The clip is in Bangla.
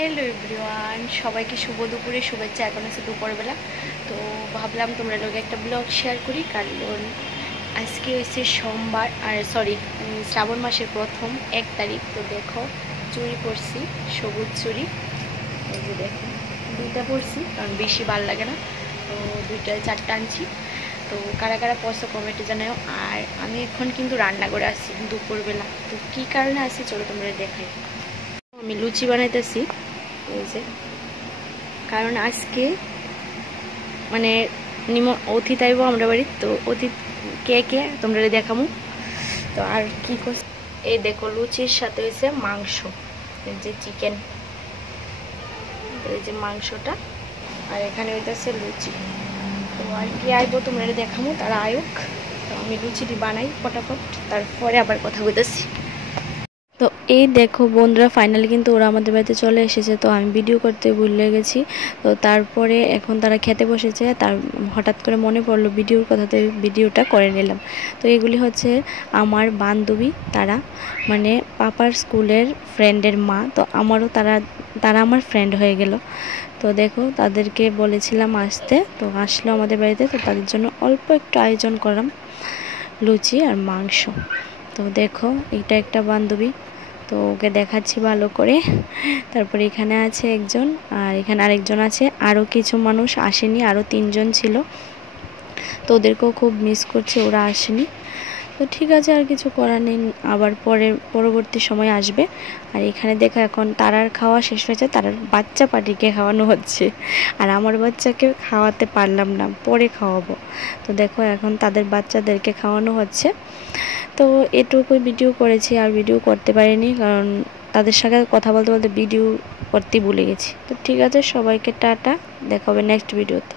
হ্যালো এভরিওয়ান, সবাইকে শুভ দুপুরে শুভেচ্ছা। এখন আছে দুপুরবেলা, তো ভাবলাম তোমরা লোক একটা ব্লগ শেয়ার করি, কারণ আজকে হচ্ছে সোমবার, আর সরি শ্রাবণ মাসের প্রথম 1 তারিখ। তো দেখো চুড়ি পরছি, সবুজ চুড়ি। এই যে দেখো 2টা পরছি, কারণ বেশি ভালো লাগে না, তো 2টায় 4টা আনছি। তো কারা কারা পছন্দ কমেন্টে জানাও। আর আমি এখন কিন্তু রান্না করে আসছি দুপুরবেলা, তো কী কারণে আসছি চলো তোমরা দেখাই। আমি লুচি বানাইতেছি, এই যে, কারণ আজকে মানে অতিথি আইব আমরা বাড়ি, তো অতিথি কে কে তোমরা দেখামু। তো আর কি করছি, এই দেখো লুচির সাথে হয়েছে মাংস, এই যে চিকেন, এই যে মাংসটা, আর এখানে হইতেছে লুচি। তো আর কি আইব তোমরা দেখামু, তারা আয়োক। তো আমি লুচিটি বানাই ফটাফট, তারপরে আবার কথা বলতেছি। তো এই দেখো বন্ধুরা, ফাইনালি কিন্তু ওরা আমাদের বাড়িতে চলে এসেছে। তো আমি ভিডিও করতে ভুলে গেছি, তো তারপরে এখন তারা খেতে বসেছে। তার হঠাৎ করে মনে পড়লো ভিডিওর কথা, তো ভিডিওটা করে নিলাম। তো এগুলি হচ্ছে আমার বান্ধবী, তারা মানে পাপার স্কুলের ফ্রেন্ডের মা। তো আমারও তারা আমার ফ্রেন্ড হয়ে গেল। তো দেখো তাদেরকে বলেছিলাম আসতে, তো আসলো আমাদের বাড়িতে। তো তাদের জন্য অল্প একটু আয়োজন করলাম, লুচি আর মাংস। তো দেখো এটা একটা বান্ধবী, তো ওকে দেখাচ্ছি ভালো করে। তারপরে এখানে আছে একজন, আর এখানে আরেকজন আছে, আরও কিছু মানুষ আসেনি, আরও 3জন ছিল। তো ওদেরকেও খুব মিস করছে, ওরা আসেনি। তো ঠিক আছে, আর কিছু করার নেই, আবার পরবর্তী সময় আসবে। আর এখানে দেখো এখন তারার খাওয়া শেষ হয়েছে, তারার বাচ্চা পাটিকে খাওয়ানো হচ্ছে, আর আমার বাচ্চাকে খাওয়াতে পারলাম না, পরে খাওয়াবো। তো দেখো এখন তাদের বাচ্চাদেরকে খাওয়ানো হচ্ছে। তো এটুকুই ভিডিও করেছি, আর ভিডিও করতে পারিনি, কারণ তাদের সাথে কথা বলতে বলতে ভিডিও করতে ভুলে গেছি। তো ঠিক আছে, সবাইকে টাটা, দেখা হবে নেক্সট ভিডিওতে।